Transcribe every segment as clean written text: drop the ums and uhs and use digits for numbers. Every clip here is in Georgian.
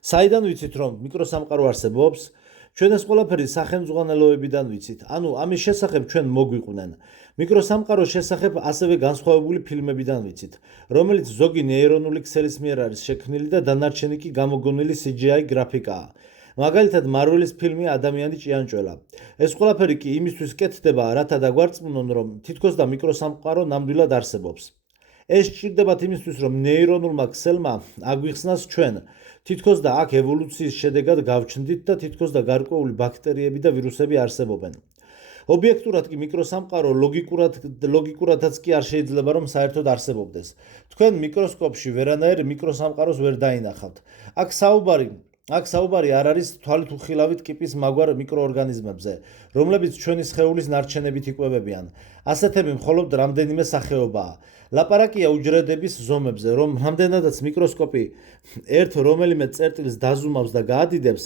საიდან ვიცით, რომ მიკროსამყარო არსებობს? ჩვენ ეს ყველაფერი სახელმძღვანელოებიდან ვიცით. ანუ ამის შესახებ ჩვენ მოგვიყვნენ. მიკროსამყაროს შესახებ ასევე განსხვავებული ფილმებიდან ვიცით, რომელიც ზოგი ნეირონული ქსელის მიერ არის შექმნილი და დანარჩენი კი გამოგონილი CGI გრაფიკაა. მაგალითად, მარველის ფილმი ადამიანი ჭიანჭველა. ეს ყველაფერი კი იმისთვის კეთდება, რათა დაგვარწმუნონ, რომ თითქოს და მიკროსამყარო ნამდვილად არსებობს. ეს სჭირდებათ იმისთვის, რომ ნეირონულმა ქსელმა აგვიხსნას ჩვენ, თითქოს და აქ ევოლუციის შედეგად გავჩნდით და თითქოს და გარკვეული ბაქტერიები და ვირუსები არსებობენ. ობიექტურად კი მიკროსამყარო ლოგიკურადაც კი არ შეიძლება, რომ საერთოდ არსებობდეს. თქვენ მიკროსკოპში ვერანაირ მიკროსამყაროს ვერ დაინახავთ. აქ საუბარი არ არის თვალით უხილავით კიპის მაგვარ მიკროორგანიზმებზე, რომლებიც ჩვენი სხეულის ნარჩენებით იკვებებიან. ასეთები მხოლოდ რამდენიმე სახეობაა. ლაპარაკია უჯრედების ზომებზე, რომ რამდენადაც მიკროსკოპი ერთ რომელიმე წერტილს დაზუმავს და გაადიდებს,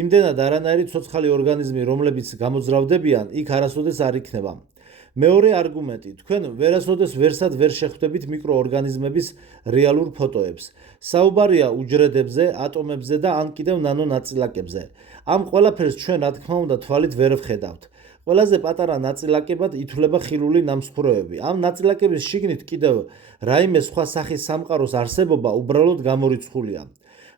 იმდენად არანაირი ცოცხალი ორგანიზმი, რომლებიც გამოძრავდებიან, იქ არასოდეს არ იქნება. მეორე არგუმენტი, თქვენ ვერასოდეს ვერსად ვერ შეხვდებით მიკროორგანიზმების რეალურ ფოტოებს. საუბარია უჯრედებზე, ატომებზე და ან კიდევ ნანო ნაწილაკებზე. ამ ყველაფერს ჩვენ, რა თქმა უნდა, თვალით ვერ ვხედავთ. ყველაზე პატარა ნაწილაკებად ითვლება ხილული ნამსხვრევები. ამ ნაწილაკების შიგნით კიდევ რაიმე სხვა სახის სამყაროს არსებობა უბრალოდ გამორიცხულია.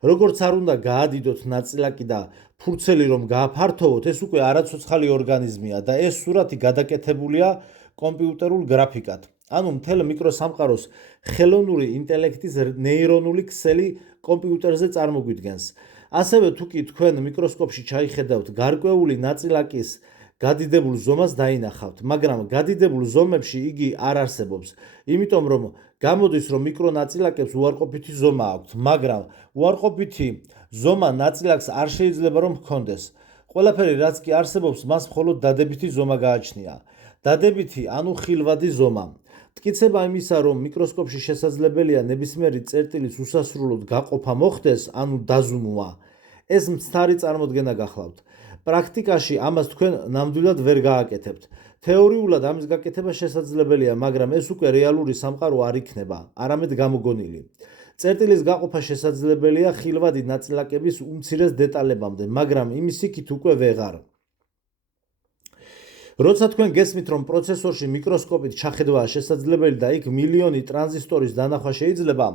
როგორც არ უნდა გაადიდოთ ნაწილაკი და ფურცელი რომ გააფართოვოთ, ეს უკვე არაცოცხალი ორგანიზმია და ეს სურათი გადაკეთებულია კომპიუტერულ გრაფიკად. ანუ მთელ მიკროსამყაროს ხელოვნური ინტელექტის ნეირონული ქსელი კომპიუტერზე წარმოგვიდგენს. ასევე თუ კი თქვენ მიკროსკოპში ჩაიხედავთ გარკვეული ნაწილაკის გადიდებულ ზომას დაინახავთ, მაგრამ გადიდებულ ზომებში იგი არ არსებობს, იმიტომ რომ გამოდის, რომ მიკრონაწილაკებს უარყოფითი ზომა აქვთ, მაგრამ უარყოფითი ზომა ნაწილაკს არ შეიძლება რომ ჰქონდეს. ყველაფერი რაც კი არსებობს, მას მხოლოდ დადებითი ზომა გააჩნია. დადებითი, ანუ ხილვადი ზომა. მტკიცება იმისა, რომ მიკროსკოპში შესაძლებელია ნებისმიერი წერტილის უსასრულოდ გაყოფა მოხდეს, ანუ დაზუმვა. ეს მცდარი წარმოდგენა გახლავთ. პრაქტიკაში ამას თქვენ ნამდვილად ვერ გააკეთებთ. თეორიულად ამის გაკეთება შესაძლებელია, მაგრამ ეს უკვე რეალური სამყარო არ იქნება, არამედ გამოგონილი. წერტილის გაყოფა შესაძლებელია ხილვადი ნაწილაკების უმცირეს დეტალებამდე, მაგრამ იმის იქით უკვე ვეღარ. როცა თქვენ გესმით, რომ პროცესორში მიკროსკოპით ჩახედვაა შესაძლებელი და იქ მილიონი ტრანზისტორის დანახვა შეიძლება,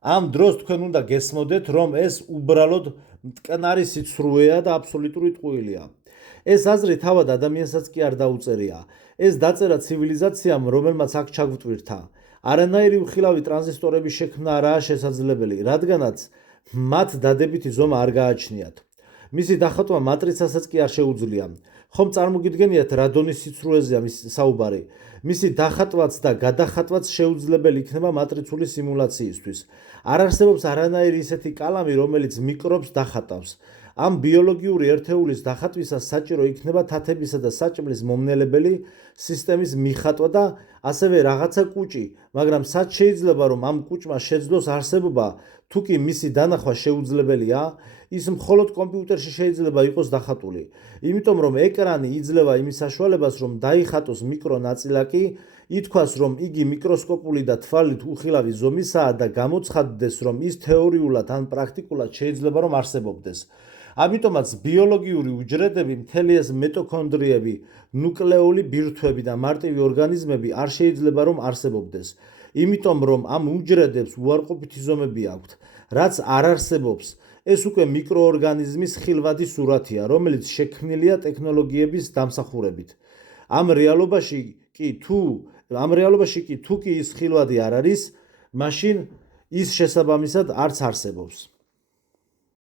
ამ დროს თქვენ უნდა გესმოდეთ, რომ ეს უბრალოდ მტკნარი სიცრუეა და აბსოლუტური ტყუილია. ეს აზრი თავად ადამიანსაც კი არ დაუწერია. ეს დაწერა ცივილიზაციამ, რომელმაც აქ ჩაგვტვირთა. არანაირი უხილავი ტრანზისტორების შექმნა არაა შესაძლებელი, რადგანაც მათ დადებითი ზომა არ გააჩნიათ. მისი დახატვა მატრიცასაც კი არ შეუძლია. ხომ წარმოგიდგენიათ რა დონის სიცრუეზეა საუბარი? მისი დახატვაც და გადახატვაც შეუძლებელი იქნება მატრიცული სიმულაციისთვის. არ არსებობს არანაირი ისეთი კალამი, რომელიც მიკრობს დახატავს. ამ ბიოლოგიური ერთეულის დახატვისას საჭირო იქნება თათებისა და საჭმლის მომნელებელი სისტემის მიხატვა და ასევე რაღაცა კუჭი, მაგრამ სად შეიძლება რომ ამ კუჭმა შეძლოს არსებობა, თუ კი მისი დანახვა შეუძლებელია, ის მხოლოდ კომპიუტერში შეიძლება იყოს დახატული. იმიტომ რომ ეკრანი იძლევა იმის საშუალებას, რომ დაიხატოს მიკრონაწილაკი, ითქვას, რომ იგი მიკროსკოპული და თვალით უხილავი ზომისაა და გამოცხადდეს, რომ ის თეორიულად ან პრაქტიკულად შეიძლება რომ არსებობდეს. ამიტომაც ბიოლოგიური უჯრედები, მთელი ეს მიტოქონდრიები, ნუკლეოლი ბირთვები და მარტივი ორგანიზმები არ შეიძლება რომ არსებობდეს. იმიტომ რომ ამ უჯრედებს უარყოფითი ზომები აქვთ, რაც არ არსებობს. ეს უკვე მიკროორგანიზმის ხილვადი სურათია, რომელიც შექმნილია ტექნოლოგიების დამსახურებით. ამ რეალობაში კი თუ კი ის ხილვადი არ არის, მაშინ ის შესაბამისად არც არსებობს.